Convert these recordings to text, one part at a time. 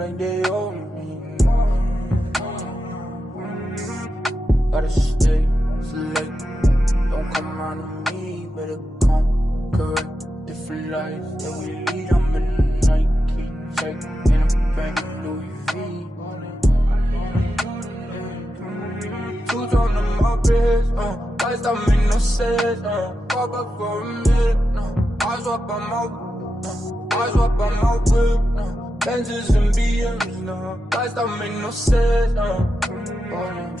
like they owe me. Gotta stay select. Don't come around to me, better come correct. Different lives that we lead. I'm in a Nike check in a bag of Louis V. Two tone on my wrist, lights don't make no sense, pop up for a minute, I swap on my whip, Benzes and BMs, lights don't make no sense, falling,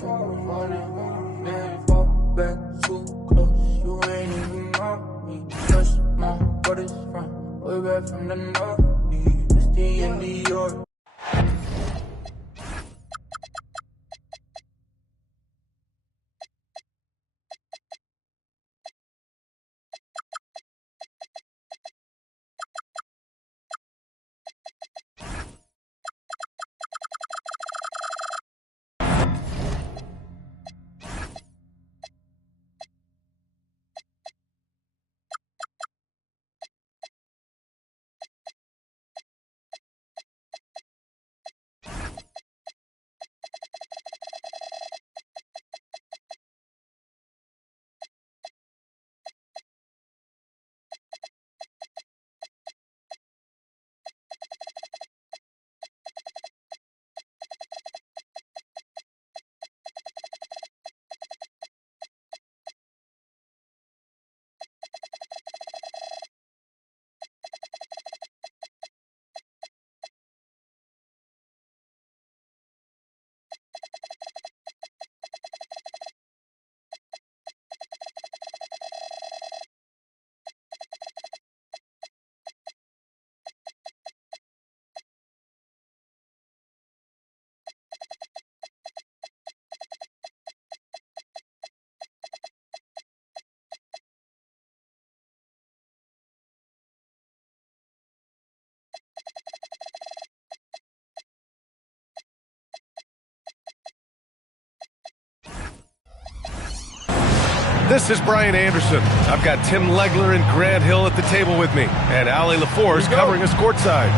baby, fall back too close, you ain't even know me, touch my brothers from way back from the north, it's the end of York. This is Brian Anderson. I've got Tim Legler and Grant Hill at the table with me, and Allie LaForce covering us courtside.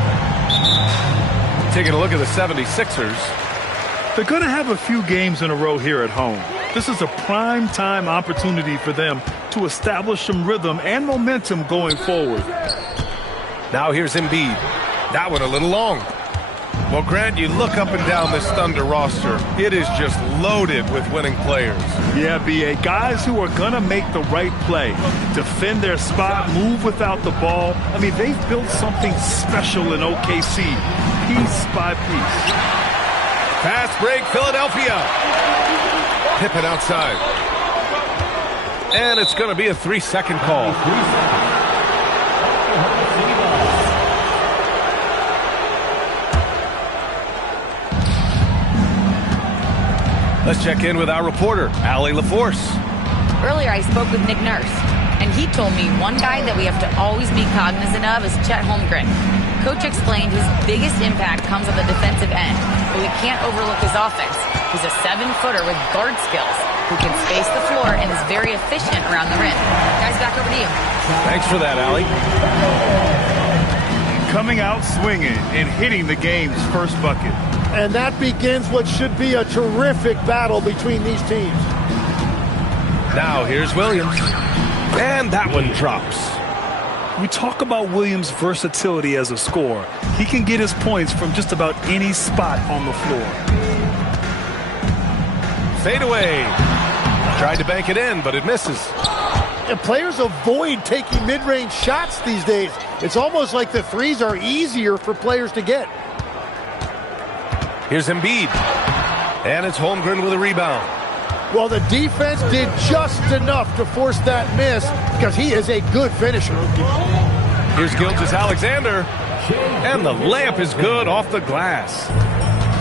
Taking a look at the 76ers. They're going to have a few games in a row here at home. This is a prime time opportunity for them to establish some rhythm and momentum going forward. Now here's Embiid. That one a little long. Well, Grant, you look up and down this Thunder roster. It is just loaded with winning players. Yeah, B.A. Guys who are going to make the right play, defend their spot, move without the ball. I mean, they've built something special in OKC, piece by piece. Fast break, Philadelphia. Pippen outside. And it's going to be a 3-second call. Let's check in with our reporter, Allie LaForce. Earlier, I spoke with Nick Nurse, and he told me one guy that we have to always be cognizant of is Chet Holmgren. Coach explained his biggest impact comes on the defensive end, but we can't overlook his offense. He's a 7-footer with guard skills who can space the floor and is very efficient around the rim. Guys, back over to you. Thanks for that, Allie. Coming out swinging and hitting the game's first bucket. And that begins what should be a terrific battle between these teams. Now here's Williams. And that one drops. We talk about Williams' versatility as a scorer. He can get his points from just about any spot on the floor. Fade away. Tried to bank it in, but it misses. And players avoid taking mid-range shots these days. It's almost like the threes are easier for players to get. Here's Embiid. And it's Holmgren with a rebound. Well, the defense did just enough to force that miss because he is a good finisher. Here's Gilgeous-Alexander. And the layup is good off the glass.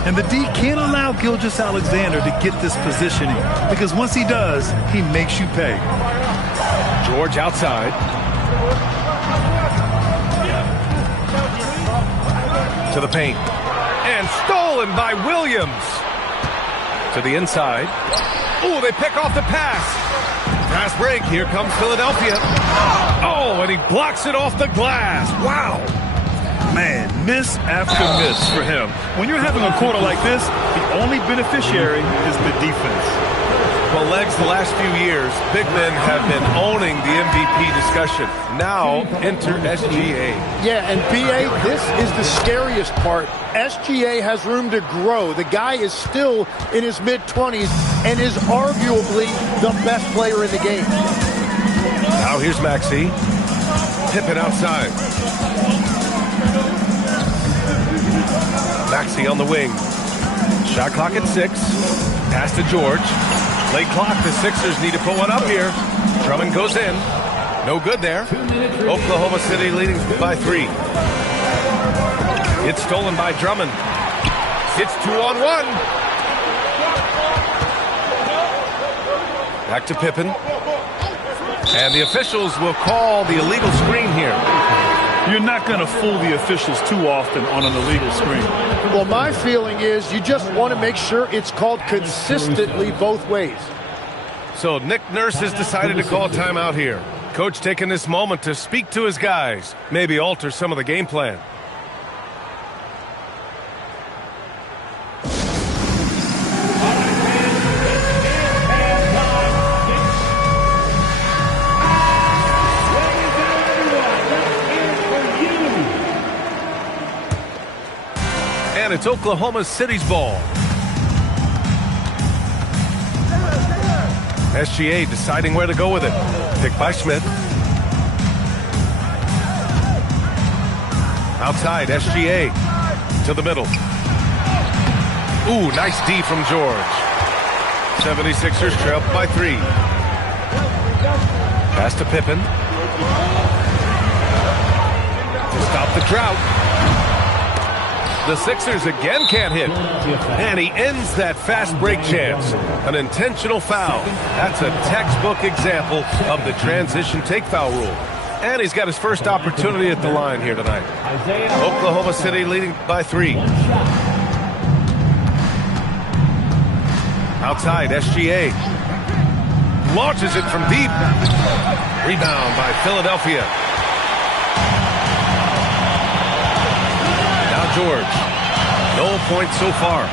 And the D can't allow Gilgeous-Alexander to get this positioning because once he does, he makes you pay. George outside. To the paint. And stolen by Williams. To the inside. Oh, they pick off the pass. Fast break. Here comes Philadelphia. Oh, and he blocks it off the glass. Wow. Man, miss after miss for him. When you're having a quarter like this, the only beneficiary is the defense. Well, Legs, the last few years, big men have been owning the MVP discussion. Now, enter SGA. Yeah, and BA, this is the scariest part. SGA has room to grow. The guy is still in his mid-20s and is arguably the best player in the game. Now here's Maxey. Pippen outside. Maxey on the wing. Shot clock at 6. Pass to George. Late clock. The Sixers need to put one up here. Drummond goes in. No good there. Oklahoma City leading by 3. It's stolen by Drummond. It's 2-on-1. Back to Pippen. And the officials will call the illegal screen here. You're not going to fool the officials too often on an illegal screen. Well, my feeling is you just want to make sure it's called consistently both ways. So Nick Nurse has decided to call timeout here. Coach taking this moment to speak to his guys, maybe alter some of the game plan. And it's Oklahoma City's ball. SGA deciding where to go with it. Picked by Smith. Outside, SGA to the middle. Ooh, nice D from George. 76ers trail by 3. Pass to Pippen. To stop the drought. The Sixers again can't hit. And he ends that fast break chance. An intentional foul. That's a textbook example of the transition take foul rule. And he's got his first opportunity at the line here tonight. Oklahoma City leading by 3. Outside, SGA. Launches it from deep. Rebound by Philadelphia. George. No points so far.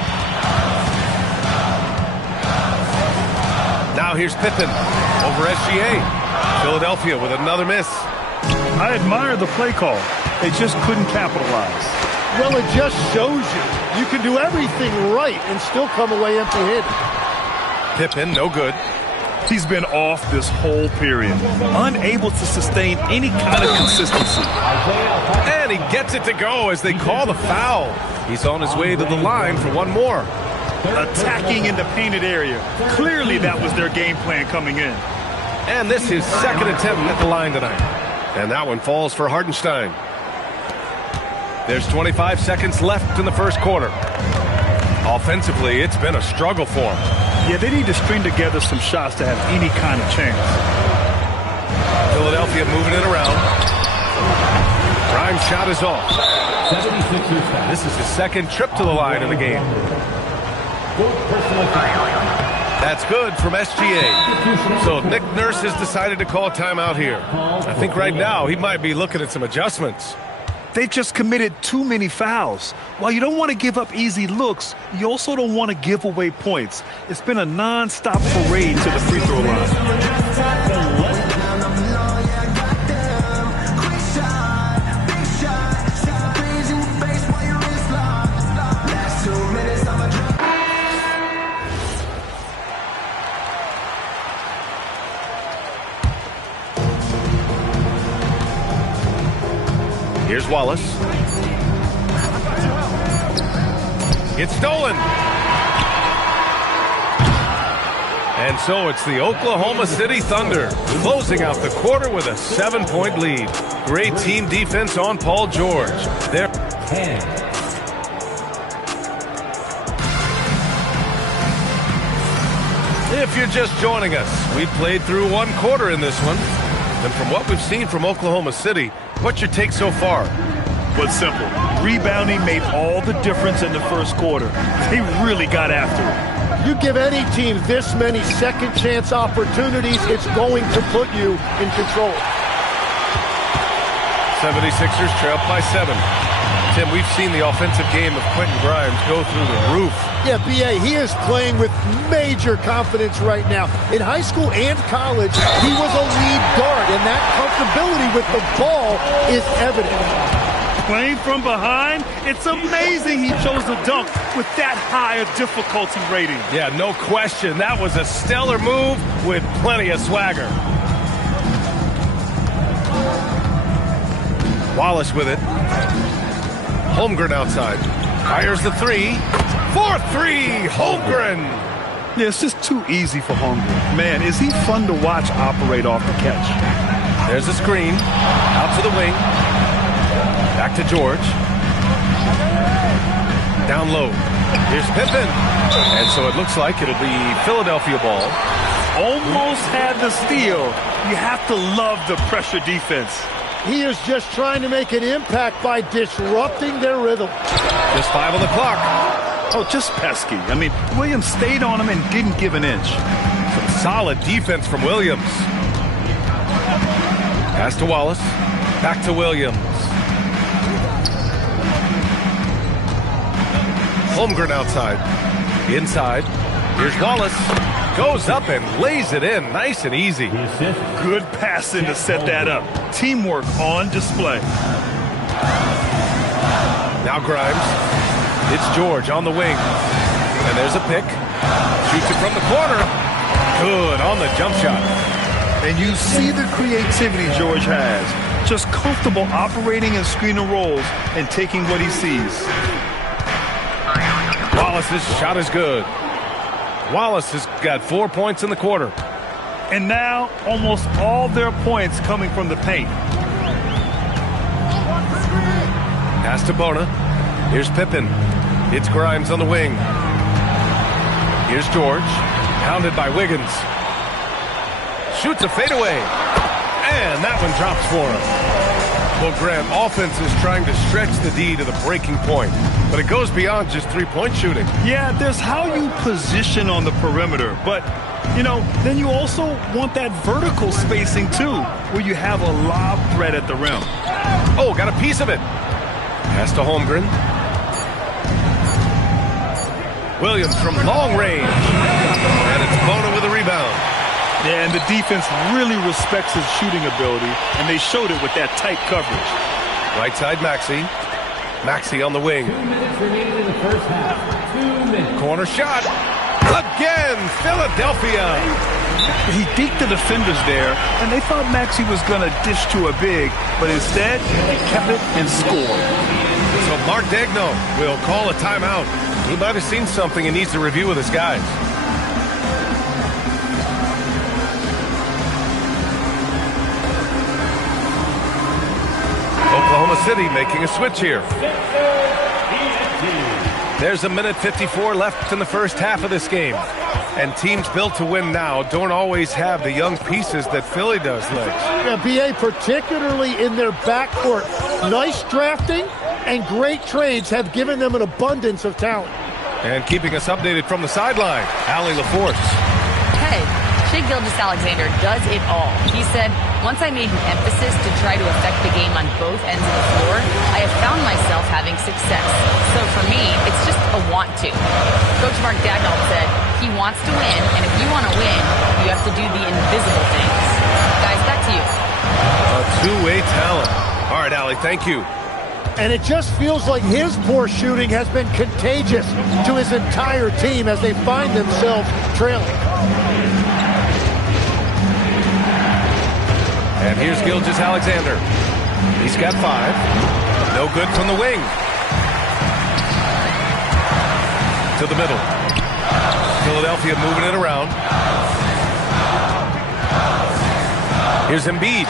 Now here's Pippen over SGA. Philadelphia with another miss. I admire the play call. They just couldn't capitalize. Well, it just shows you can do everything right and still come away empty-handed. Pippen, no good. He's been off this whole period, unable to sustain any kind of consistency. And he gets it to go as they call the foul. He's on his way to the line for one more. Attacking in the painted area. Clearly that was their game plan coming in. And this is second attempt at the line tonight. And that one falls for Hartenstein. There's 25 seconds left in the first quarter. Offensively, it's been a struggle for him. Yeah, they need to string together some shots to have any kind of chance. Philadelphia moving it around. Prime shot is off. This is his second trip to the line in the game. That's good from SGA. So Nick Nurse has decided to call a timeout here. I think right now he might be looking at some adjustments. They've just committed too many fouls. While you don't want to give up easy looks, you also don't want to give away points. It's been a non-stop parade to the free throw line. Here's Wallace. It's stolen. And so it's the Oklahoma City Thunder closing out the quarter with a 7-point lead. Great team defense on Paul George. They're 10. If you're just joining us, we've played through one quarter in this one. And from what we've seen from Oklahoma City, what's your take so far? Well, it's simple. Rebounding made all the difference in the first quarter. They really got after it. You give any team this many second chance opportunities, it's going to put you in control. 76ers trail by 7. Tim, we've seen the offensive game of Quentin Grimes go through the roof. Yeah, B.A., he is playing with major confidence right now. In high school and college, he was a lead guard, and that comfortability with the ball is evident. Playing from behind, it's amazing he chose to dunk with that high a difficulty rating. Yeah, no question. That was a stellar move with plenty of swagger. Wallace with it. Holmgren outside. Fires the three. 4-3, Holmgren. Yeah, it's just too easy for Holmgren. Man, is he fun to watch operate off the catch. There's a screen. Out to the wing. Back to George. Down low. Here's Pippen. And so it looks like it'll be Philadelphia ball. Almost had the steal. You have to love the pressure defense. He is just trying to make an impact by disrupting their rhythm. Just 5 on the clock. Oh, just pesky. I mean, Williams stayed on him and didn't give an inch. Some solid defense from Williams. Pass to Wallace. Back to Williams. Holmgren outside. Inside. Here's Wallace. Goes up and lays it in. Nice and easy. Good passing to set that up. Teamwork on display. Now Grimes. It's George on the wing. And there's a pick. Shoots it from the corner. Good on the jump shot. And you see the creativity George has. Just comfortable operating in screen and rolls and taking what he sees. Wallace's shot is good. Wallace has got 4 points in the quarter. And now almost all their points coming from the paint. Pass to Bona. Here's Pippen. It's Grimes on the wing. Here's George. Pounded by Wiggins. Shoots a fadeaway. And that one drops for him. Well, Grant, offense is trying to stretch the D to the breaking point. But it goes beyond just three-point shooting. Yeah, there's how you position on the perimeter. But, you know, then you also want that vertical spacing, too, where you have a lob threat at the rim. Oh, got a piece of it. Pass to Holmgren. Williams from long range. And it's Bona with a rebound. Yeah, and the defense really respects his shooting ability, and they showed it with that tight coverage. Right side, Maxey. Maxey on the wing. 2 minutes remaining in the first half. 2 minutes. Corner shot. Again, Philadelphia. He deked the defenders there, and they thought Maxey was going to dish to a big, but instead, he kept it and scored. So Mark Degno will call a timeout. He might have seen something and needs to review with his guys. Oklahoma City making a switch here. There's 1:54 left in the first half of this game. And teams built to win now don't always have the young pieces that Philly does, Legs. Yeah, B.A., particularly in their backcourt. Nice drafting and great trades have given them an abundance of talent. And keeping us updated from the sideline, Allie LaForce. Hey, Shai Gilgeous-Alexander does it all. He said, once I made an emphasis to try to affect the game on both ends of the floor, I have found myself having success. So for me, it's just a want to. Coach Mark Dagnall said he wants to win, and if you want to win, you have to do the invisible things. Guys, back to you. A two-way talent. All right, Allie, thank you. And it just feels like his poor shooting has been contagious to his entire team as they find themselves trailing. And here's Gilgeous-Alexander. He's got 5. No good from the wing. To the middle. Philadelphia moving it around. Here's Embiid.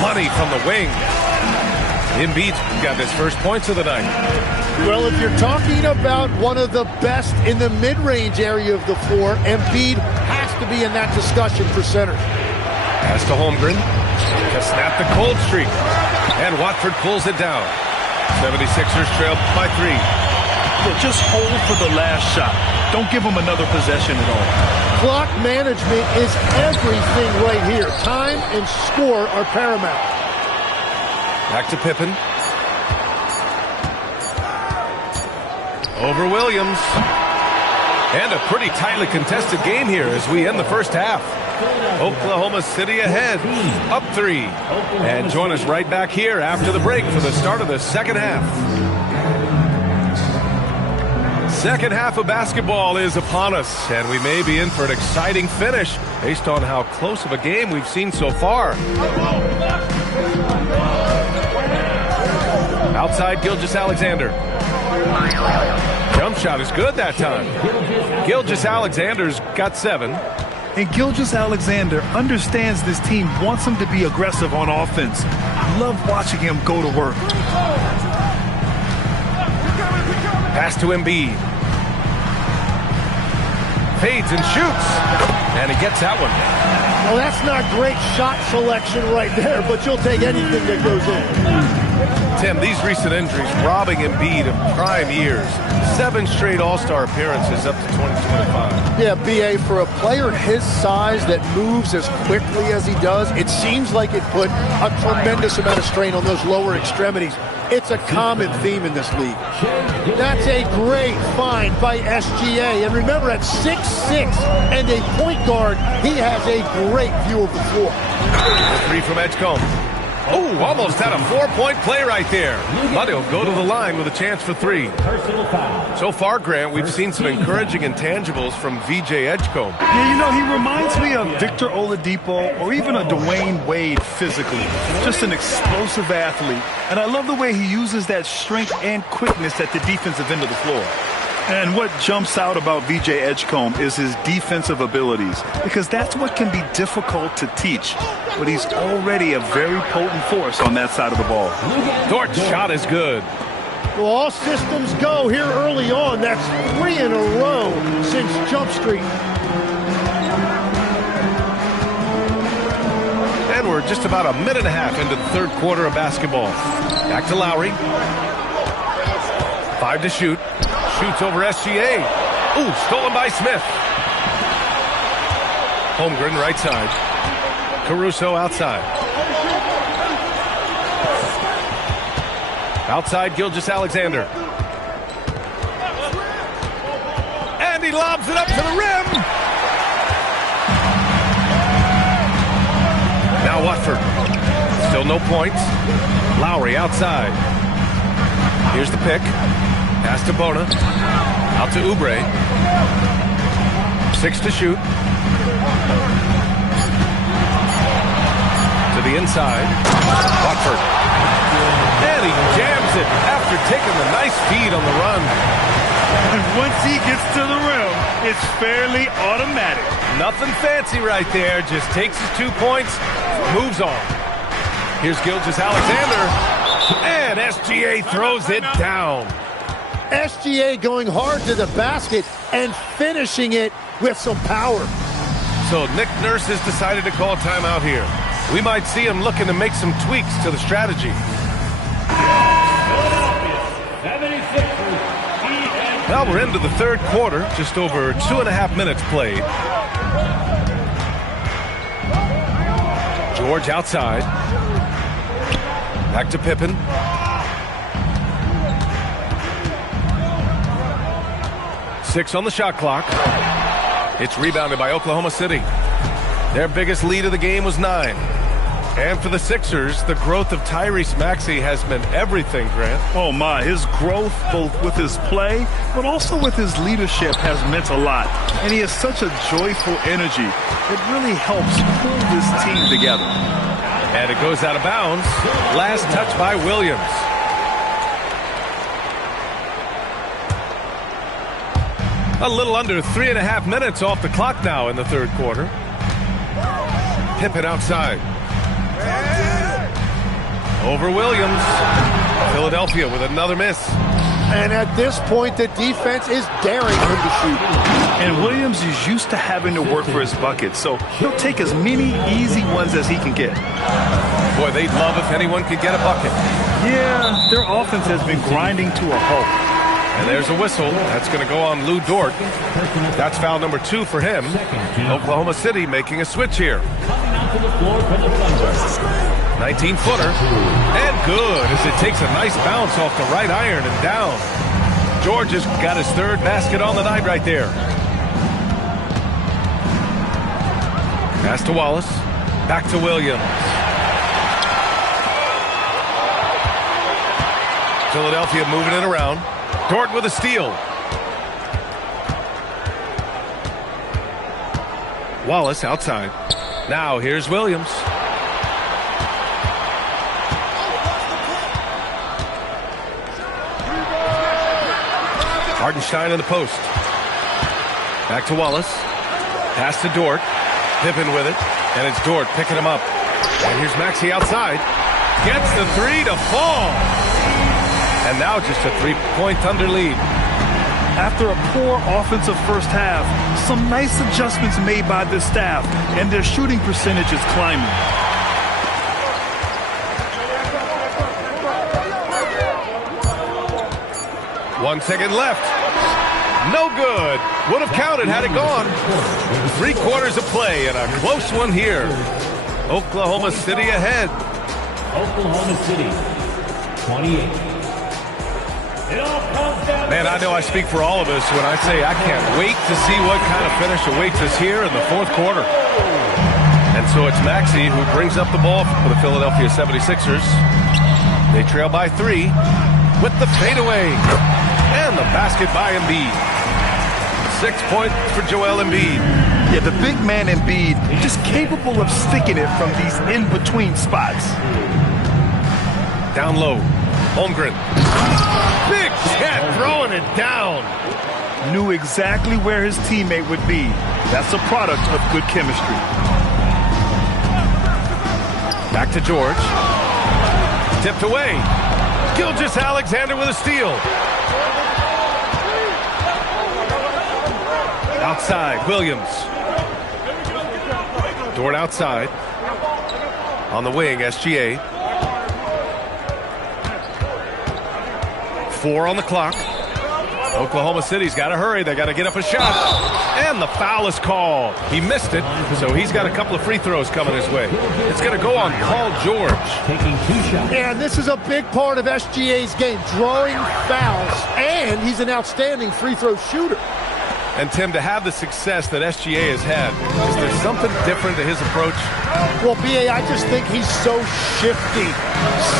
Money from the wing. Embiid's got his first points of the night. Well, if you're talking about one of the best in the mid-range area of the floor, Embiid has to be in that discussion for center. Pass to Holmgren to snap the cold streak. And Watford pulls it down. 76ers trail by 3. Yeah, just hold for the last shot. Don't give them another possession at all. Clock management is everything right here. Time and score are paramount. Back to Pippen. Over Williams. And a pretty tightly contested game here as we end the first half. Oklahoma City ahead, up 3. And join us right back here after the break for the start of the second half. Second half of basketball is upon us, and we may be in for an exciting finish based on how close of a game we've seen so far. Outside, Gilgeous-Alexander. Jump shot is good that time. Gilgeous-Alexander's got 7. And Gilgeous-Alexander understands this team wants him to be aggressive on offense. Love watching him go to work. Pass to Embiid. Fades and shoots. And he gets that one. Well, that's not great shot selection right there, but you'll take anything that goes in. Tim, these recent injuries robbing Embiid of prime years. 7 straight All-Star appearances up to 2025. Yeah, B.A., for a player his size that moves as quickly as he does, it seems like it put a tremendous amount of strain on those lower extremities. It's a common theme in this league. That's a great find by SGA. And remember, at 6'6" and a point guard, he has a great view of the floor. The 3 from Edgecombe. Oh, almost had a 4-point play right there. But he'll go to the line with a chance for 3. So far, Grant, we've seen some encouraging intangibles from VJ Edgecombe. Yeah, you know, he reminds me of Victor Oladipo or even a Dwayne Wade physically. Just an explosive athlete. And I love the way he uses that strength and quickness at the defensive end of the floor. And what jumps out about VJ Edgecombe is his defensive abilities, because that's what can be difficult to teach. But he's already a very potent force on that side of the ball. Dort's shot is good. Well, all systems go here early on. That's 3 in a row since Jump Street. And we're just about a minute and a half into the third quarter of basketball. Back to Lowry. 5 to shoot. Shoots over SGA. Ooh, stolen by Smith. Holmgren right side. Caruso outside. Outside, Gilgeous-Alexander. And he lobs it up to the rim. Now Watford. Still no points. Lowry outside. Here's the pick. Pass to Bona. Out to Oubre. 6 to shoot. To the inside. Watford. And he jams it after taking the nice feed on the run. And once he gets to the rim, it's fairly automatic. Nothing fancy right there. Just takes his 2 points, moves on. Here's Gilgeous-Alexander. And SGA throws it down. SGA going hard to the basket and finishing it with some power. So Nick Nurse has decided to call timeout here. We might see him looking to make some tweaks to the strategy. Well, we're into the third quarter, just over 2.5 minutes played. George outside. Back to Pippen. Six on the shot clock. It's rebounded by Oklahoma City. Their biggest lead of the game was 9. And for the Sixers, the growth of Tyrese Maxey has been everything, Grant. Oh my, his growth both with his play, but also with his leadership has meant a lot. And he has such a joyful energy. It really helps pull this team together. And it goes out of bounds. Last touch by Williams. A little under 3.5 minutes off the clock now in the third quarter. Pippen outside. Over Williams. Philadelphia with another miss. And at this point, the defense is daring him to shoot. And Williams is used to having to work for his buckets, so he'll take as many easy ones as he can get. Boy, they'd love if anyone could get a bucket. Yeah, their offense has been grinding to a halt. And there's a whistle. That's going to go on Lou Dort. That's foul number 2 for him. Oklahoma City making a switch here. 19-footer. And good as it takes a nice bounce off the right iron and down. George has got his third basket on the night right there. Pass to Wallace. Back to Williams. Philadelphia moving it around. Dort with a steal. Wallace outside. Now here's Williams. Hartenstein in the post. Back to Wallace. Pass to Dort. Pippen with it. And it's Dort picking him up. And here's Maxey outside. Gets the three to fall. And now just a three-point Thunder lead. After a poor offensive first half, some nice adjustments made by this staff, and their shooting percentage is climbing. 1 second left. No good. Would have counted had it gone. 3/4 of play and a close one here. Oklahoma City ahead. Oklahoma City, 28. Man, I know I speak for all of us when I say I can't wait to see what kind of finish awaits us here in the fourth quarter. And so it's Maxey who brings up the ball for the Philadelphia 76ers. They trail by 3 with the fadeaway. And the basket by Embiid. 6 points for Joel Embiid. Yeah, the big man Embiid just capable of sticking it from these in-between spots. Down low. Holmgren. Big Chet throwing it down. Knew exactly where his teammate would be. That's a product of good chemistry. Back to George. Tipped away. Gilgeous-Alexander with a steal. Outside, Williams. Dort outside. On the wing, SGA. 4 on the clock. Oklahoma City's got to hurry. They got to get up a shot. And the foul is called. He missed it, so he's got a couple of free throws coming his way. It's going to go on Paul George. Taking 2 shots. Yeah, and this is a big part of SGA's game, drawing fouls, and he's an outstanding free throw shooter. And, Tim, to have the success that SGA has had, is there something different to his approach? Well, B.A., I just think he's so shifty,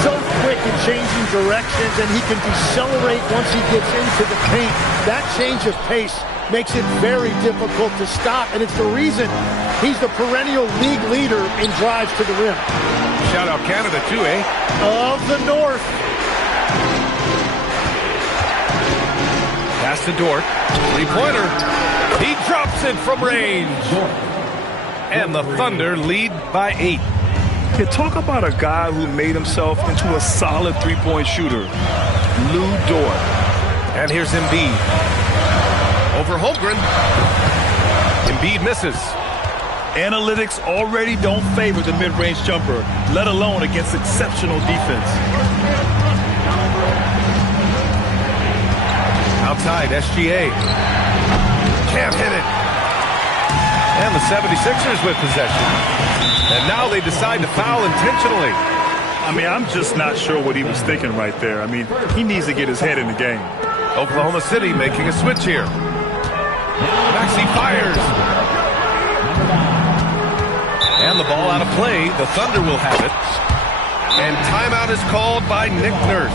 so quick in changing directions, and he can decelerate once he gets into the paint. That change of pace makes it very difficult to stop, and it's the reason he's the perennial league leader in drives to the rim. Shout out Canada, too, eh? Of the North. Pass to Dort. Three-pointer. He drops it from range. And the Thunder lead by 8. Yeah, talk about a guy who made himself into a solid three-point shooter. Lou Dort. And here's Embiid. Over Holmgren. Embiid misses. Analytics already don't favor the mid-range jumper, let alone against exceptional defense. Outside, SGA. Can't hit it. And the 76ers with possession. And now they decide to foul intentionally. I mean, I'm just not sure what he was thinking right there. I mean, he needs to get his head in the game. Oklahoma City making a switch here. Maxey fires. And the ball out of play. The Thunder will have it. And timeout is called by Nick Nurse.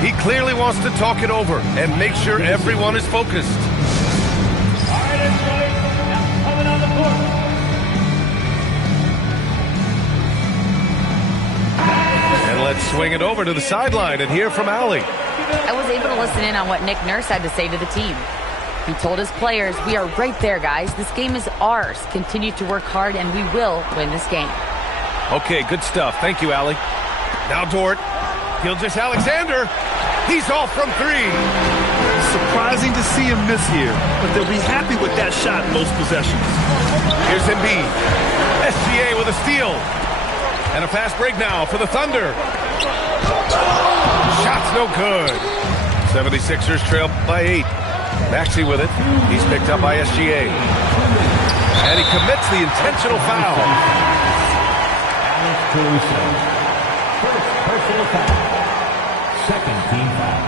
He clearly wants to talk it over and make sure everyone is focused. All right, everybody, now coming on the court. And let's swing it over to the sideline and hear from Allie. I was able to listen in on what Nick Nurse had to say to the team. He told his players, "We are right there, guys. This game is ours. Continue to work hard, and we will win this game." Okay, good stuff. Thank you, Allie. Now Dort. Gilgeous-Alexander. He's off from 3. Surprising to see him miss here, but they'll be happy with that shot most possessions. Here's Embiid. SGA with a steal. And a fast break now for the Thunder. Shot's no good. 76ers trail by 8. Maxey with it. He's picked up by SGA. And he commits the intentional foul. Alex Caruso. First personal foul. Second team foul.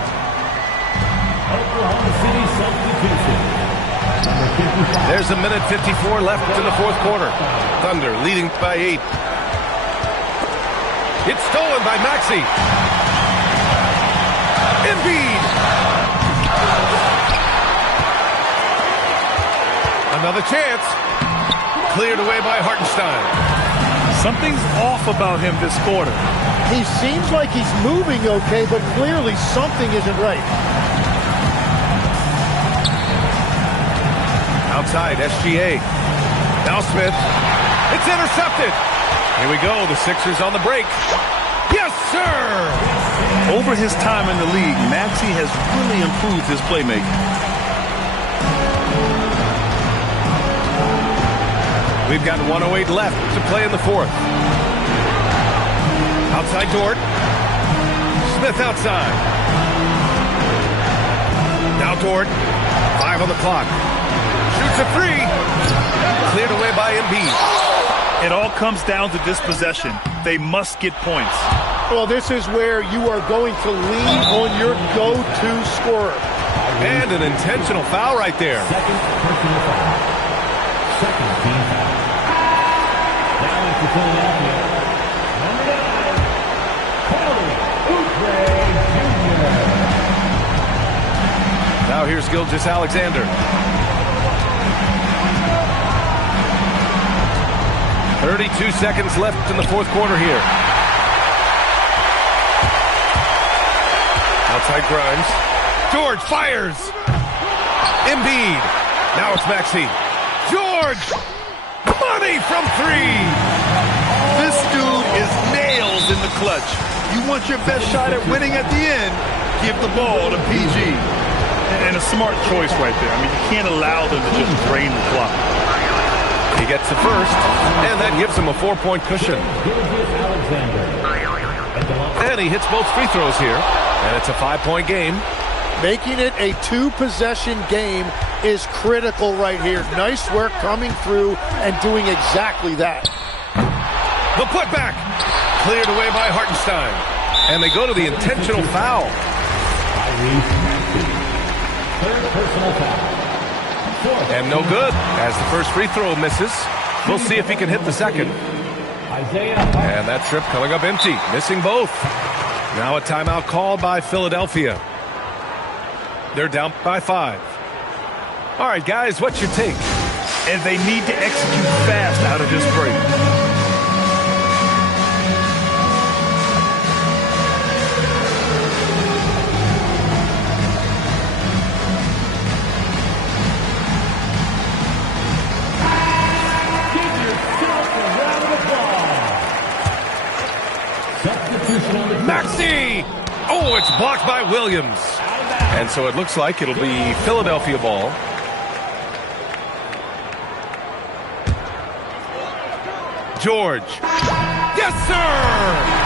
Oklahoma There's a minute 54 left in the fourth quarter. Thunder leading by 8. It's stolen by Maxey. Embiid. Another chance. Cleared away by Hartenstein. Something's off about him this quarter. He seems like he's moving okay, but clearly something isn't right. Outside, SGA. Now Smith. It's intercepted. Here we go. The Sixers on the break. Yes, sir! Over his time in the league, Maxey has really improved his playmaking. We've got 1:08 left to play in the fourth. Outside Dort. Smith outside. Now Dort. 5 on the clock. Shoots a 3. Cleared away by Embiid. It all comes down to this possession. They must get points. Well, this is where you are going to lean on your go-to scorer. And an intentional foul right there. Second personal foul. Second team foul. Now into Philadelphia. Number 9, Kelly Oubre Jr. Now here's Gilgeous-Alexander. 32 seconds left in the fourth quarter here. Outside Grimes. George fires. Embiid. Now it's Maxey. George. Money from 3. This dude is nails in the clutch. You want your best shot at winning at the end, give the ball to PG. And a smart choice right there. I mean, you can't allow them to just drain the clock. He gets the first, and that gives him a 4-point cushion. And he hits both free throws here, and it's a 5-point game. Making it a 2-possession game is critical right here. Nice work coming through and doing exactly that. The putback, cleared away by Hartenstein. And they go to the intentional foul. Third personal foul. And no good, as the first free throw misses. We'll see if he can hit the second. And that trip coming up empty, missing both. Now a timeout called by Philadelphia. They're down by 5. All right, guys, what's your take? And they need to execute fast out of this break. Maxey! Oh, it's blocked by Williams. And so it looks like it'll be Philadelphia ball. George. Yes, sir!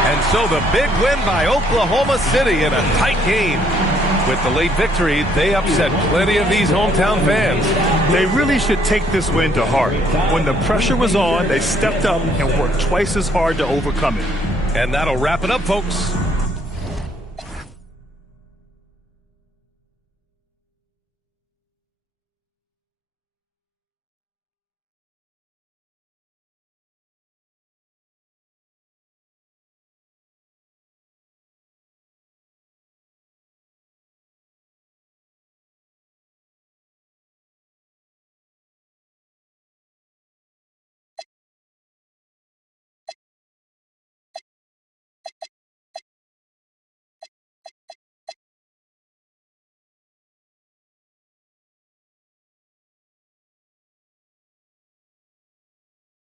And so the big win by Oklahoma City in a tight game. With the late victory, they upset plenty of these hometown fans. They really should take this win to heart. When the pressure was on, they stepped up and worked twice as hard to overcome it. And that'll wrap it up, folks.